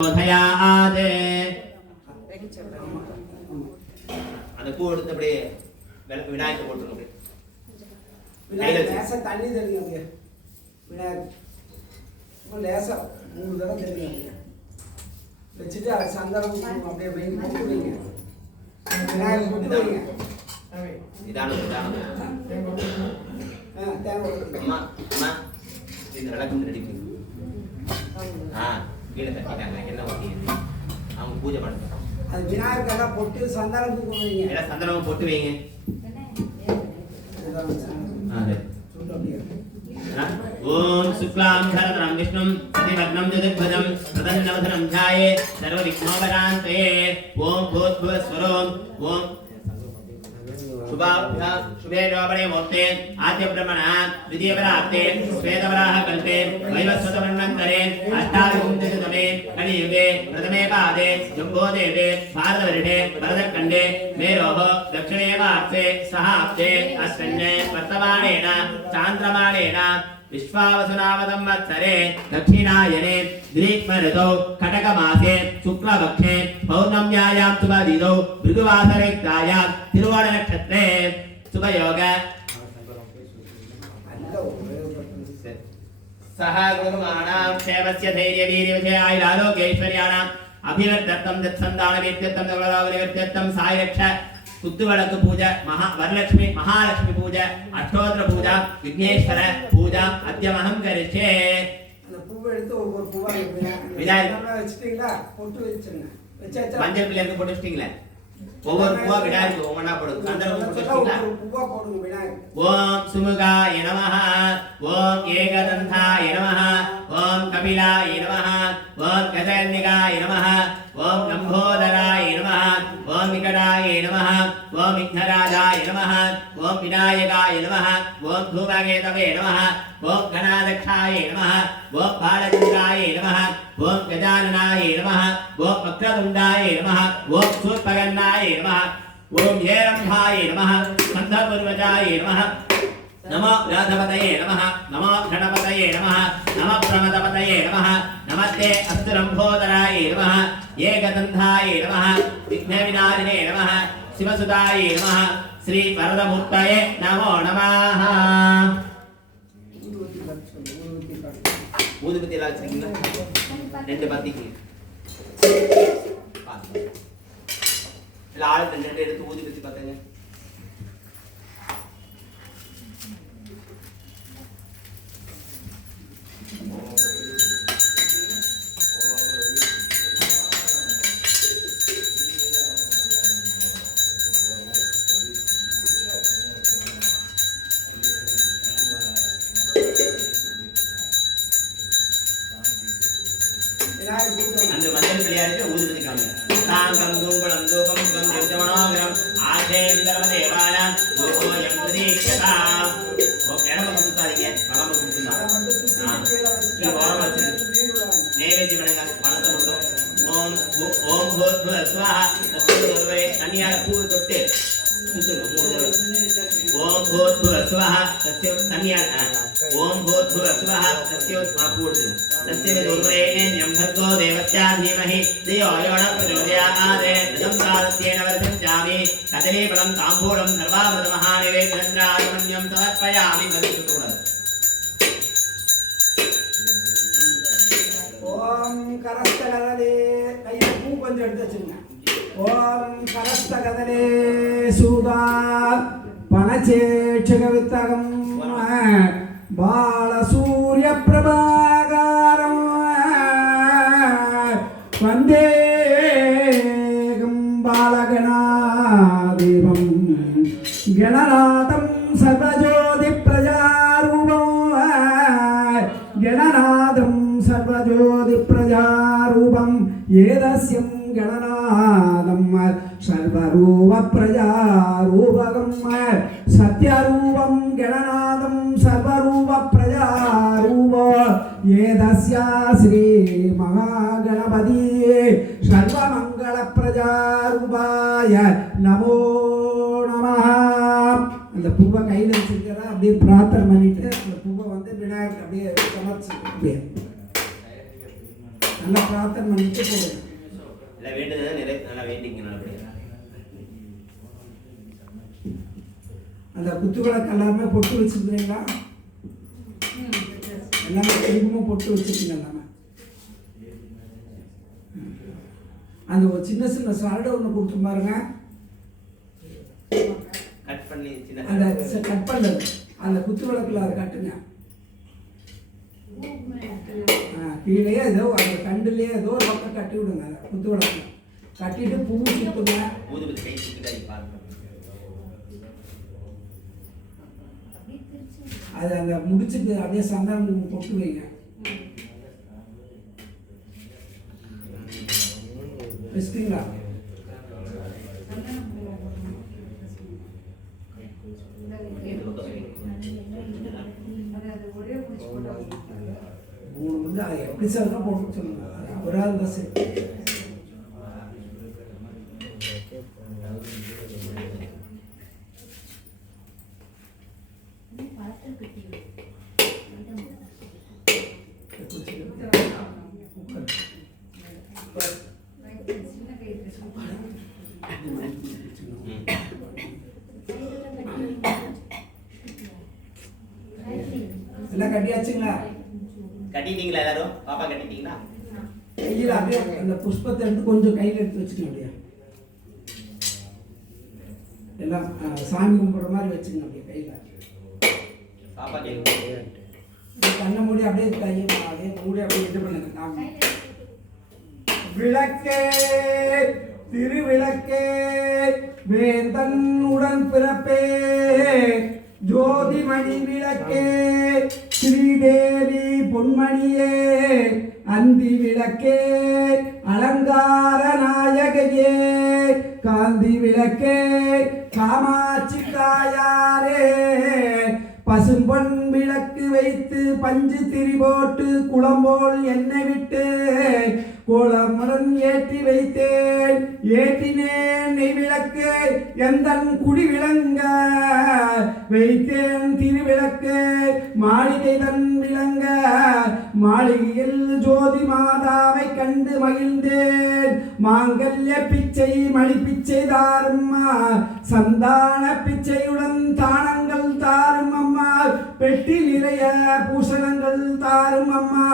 அந்த பூ எடுத்து அப்படியே விநாயகர் போட்டுருங்க. விநாயகர் லேசா தண்ணி தெளிங்க அப்படியே. விநாயகர் லேசா 3 தடவை தெளிங்க. வச்சுட்டு அது சந்தனம் அப்படியே வைங்க. விநாயகர் போட்டு வைங்க. நிதானம் நிதானம். அம்மா அம்மா இந்த விளக்கு ரெடி பண்ணு. கீழே தட்டிட்டாங்க. என்ன வாங்கியது அவங்க பூஜை பண்ணுறாங்க. அது விநாயகர் போட்டு சந்தனம் வைங்க. எல்லாம் சந்தனமும் போட்டு வைங்க. ஓம் சுக்லாம் பரதரம் விஷ்ணும் சதிவர்ணம் ஜதிர்பதம் பிரதன்னவதனம் ध्याये सर्वविघ्नोपशान्तये ஓம் பூத்புவஸ்வரோம் ஓம் शुभे रोपणे मोक्ते आद्य ब्रह्मणः द्वितीय पराप्ते श्वेतवराह कल्पे वैवस्वतमन्वन्तरे अष्टादशतमे कलियुगे प्रथमे पादे जम्बोदेवे भारतवर्षे भरतखण्डे मेरोः दक्षिणे पार्श्वे सहाब्दे अस्मिन् वर्तमानेन चान्द्रमानेन विश्वावसुनावसंवत्सरे दक्षिणायने ग्रीष्मऋतौ कटकमासे शुक्लपक्षे पौर्णम्यायां शुभदिनौ भृगुवासरेक्तायां तिरुवोणनक्षत्रे शुभयोग सह गुरुमाणां क्षेमस्य धैर्यवीर्यविजय आयुरारोग्यैश्वर्याणाम् अभिवर्धत्तं दत्सन्तानवीर्यत्तं दौलदावलिवर्त्यत्तं सायरक्ष कुत्तुवळक्कु पूजा वरलक्ष्मी महालक्ष्मी पूजा अष्टोत्तर पूजा विघ्नेश्वर पूजा अद्यमहं करिष्ये அந்த பூவை எடுத்து ஒவ்வொரு பூவா விநாயகர் வச்சிட்டீங்களா போட்டு வச்சிருங்க வச்சாச்சா மஞ்சள் பிள்ளைக்கு போட்டு வச்சிட்டீங்களா ஒவ்வொரு பூவா விநாயகருக்கு ஒவ்வொண்ணா போடுங்க சந்தனம் போட்டு வச்சிட்டீங்களா பூவா போடுங்க விநாயகர் ஓம் சுமுகாய நமஹ ஓம் ஏகதந்தாய நமஹ ஓம் கபிலாய நமஹ ஓம் கஜன்னிகாய நமஹ ஓம் லம்போதராய நமஹ ஓம் விகடாய நமஹ ஓம் விக்னராஜாய நமஹ ஓம் விநாயகாய நமஹ ஓம் தூமகேதவே நமஹ ஓம் கணாதக்ஷாய நமஹ ஓம் பாலச்சந்திராய நமஹ ஓம் கஜானனாய நமஹ ஓம் வக்ரதுண்டாய நமஹ ஓம் சூர்பகன்னாய நமஹ ஓம் ஏரம்பாய நமஹ ஸ்கந்தபூர்வஜாய நமஹ நமோ ராதபதயே நமஹ நமோ கணபதயே நமஹ நம பிரமதபதயே நமஹ நமஸ்தே அஸ்துரம்போதராய நமஹ ஏகதந்தாய நமஹ விக்னவிநாதினே நமஹ சிவசுதாய நமஹ ஸ்ரீ வரதமூர்த்தயே நமோ நமஹ ஊதுபத்தி எல்லாம் வச்சிருக்கீங்களா 2 பத்திக்கு ஆள் 2 எடுத்து ஊதுபத்தி பார்த்துங்க அந்த மஞ்சள் பிள்ளையாருக்கு ஊதுபத்தி காமிங்க சாங்கம் குங்குளம் தூபம் கந்தமனோகரம் ஆதேந்திரம தேவானாம் கோயம் பிரதீக்ஷதாம் இடம கொடுத்தாதீங்க வளம கொடுத்துருந்தா ஓரம் வச்சு நைவேத்தியம் பண்ணுங்க பணத்தை கொடுத்தோம் ஓம் ஓம் பூர்வ ஸ்வாஹா தஸ்மை தண்ணியால பூ தொட்டு ஓம் பூர்வ ஸ்வாஹா தஸ்ய தண்ணியால ஓம் பூர்வ ஸ்வாஹா தஸ்ய பூர்வ तस्य विदुर्वरेण्यं भर्गो देवस्य धीमहि धियो यो न प्रचोदयात् तदं तादस्येन वर्धन्त्यामि कदलीफलं ताम्बूलं सर्वामृतमहानिवेद्यन्द्रायमन्यं समर्पयामि भविष्यतुः ஓம் கரஸ்தகதலே கையில பூ கொஞ்சம் எடுத்து வச்சுருங்க ஓம் கரஸ்தகதலே சூதா பணச்சேட்சக வித்தகம் பாலசூரிய பிரபாகாரம் வந்தேகம் பாலகணாதேவம் கணநாதம் சர்வஜோதி பிரஜாரூபம் கணநாதம் சர்வஜோதி பிரஜாரூபம் ஏதஸ்யம் கணநாதம் சர்வரூப பிரஜாரூபகம் சத்யரூபம் கணநாதம் சர்வரூப பிரஜாரூப ஏதஸ்ய ஸ்ரீ மகாகணபதி சர்வமங்கள பிரஜாரூபாய நமோ நமஹ. அந்த பூவை கையில் வச்சிருக்கிற அப்படியே பிரார்த்தனை பண்ணிட்டு அந்த பூவை வந்து விநாயகர் அப்படியே சமர்ப்பிச்சு அப்படியே நல்லா பிரார்த்தனை பண்ணிட்டு போடுங்க. இல்லை வேண்டுதல் நல்லா வேண்டிங்க நல்லபடியாக. அந்த குத்து விளக்கு எல்லாமே பொட்டு வச்சுருக்கிறீங்களா? எல்லாமே குங்குமம் பொட்டு வச்சுருக்கீங்க எல்லாமே. அந்த ஒரு சின்ன சின்ன சால்டை ஒன்று கொடுத்து பாருங்க. கட் பண்ணி அந்த கட் பண்ணது அந்த குத்து விளக்குல அதை கட்டுங்க. கீழே ஏதோ அந்த கண்டுலேயே ஏதோ ஒரு பக்கம் கட்டி விடுங்க. அதை குத்து விளக்கு கட்டிட்டு பூ சுத்துங்க. ஊதுபத்தி கை சுத்திட்டு பார்க்கணும். அது அந்த முடிச்சுட்டு அப்படியே சந்தனம் பொட்டு வைங்க. வச்சுட்டீங்களா? மூணு வந்து அதை எப்படி சார் போட்டு சொல்லுங்க. ஒரு ஆள் தான் சரி. எல்லாம் கட்டியாச்சுங்களா? கட்டிட்டீங்களா எல்லாரும்? பாப்பா கட்டிட்டீங்களா? கையில் அப்படியே அந்த புஷ்பத்தை எடுத்து கொஞ்சம் கையில் எடுத்து வச்சுக்கணும். அப்படியே எல்லாம் சாமி கும்பிட்ற மாதிரி வச்சுக்கணும். அப்படியே கையில் பாப்பா கேள்வி கண்ணை மூடி அப்படியே கையை அப்படியே மூடி அப்படியே இது பண்ணுங்க. விளக்கே திருவிளக்கே வேந்தன் உடன் பிறப்பே ஜோதிமணி விளக்கே ஸ்ரீதேவி பொன்மணியே அந்தி விளக்கே அலங்கார நாயகையே காந்தி விளக்கே காமாட்சி தாயாரே பசும்பொன் விளக்கு வைத்து பஞ்சு திரி போட்டு குளம்போல் எண்ணெய் விட்டு கோலமுடன் ஏற்றி வைத்தேன். ஏற்றினேன் நெய் விளக்கு எந்தன் குடி விளங்க வைத்தேன் திருவிளக்கு மாளிகை தன் விளங்க மாளிகையில் ஜோதி மாதாவை கண்டு மகிழ்ந்தேன். மாங்கல்ய பிச்சை மணி பிச்சை தாரும் சந்தான பிச்சையுடன் தானங்கள் தாரும் அம்மா. பெட்டி நிறைய பூஷணங்கள் தாரும் அம்மா.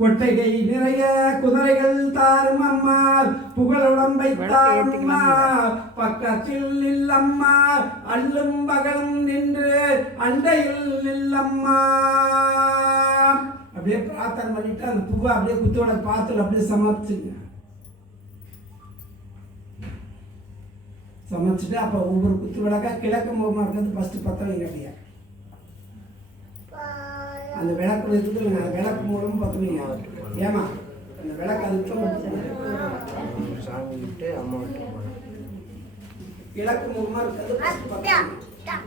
கொட்டைகை நிறைய குதிரைகள் தாரும் அம்மா. புகழுடம்பை தாரும் அம்மா. பக்கத்தில் இல்லம்மா அல்லும் பகலும் நின்று அண்டையில் இல்லம்மா. அப்படியே பிரார்த்தனை பண்ணிட்டு அந்த பூவை அப்படியே குத்தோட பாத்துல அப்படியே சமைச்சுங்க. சமைச்சிட்டு அப்போ ஒவ்வொரு குத்து விளக்கா கிழக்கு முகமாக இருக்கிறது ஃபஸ்ட்டு பற்ற வைங்க. அப்படியே அந்த விளக்கு இருக்குது. விளக்கு மூலம் பற்ற வைங்க. ஏமா அந்த விளக்கு அதுக்கு சாமி விட்டு அம்மா விட்டு கிழக்கு முகமாக இருக்கிறது ஃபஸ்ட்டு பற்ற வைங்க.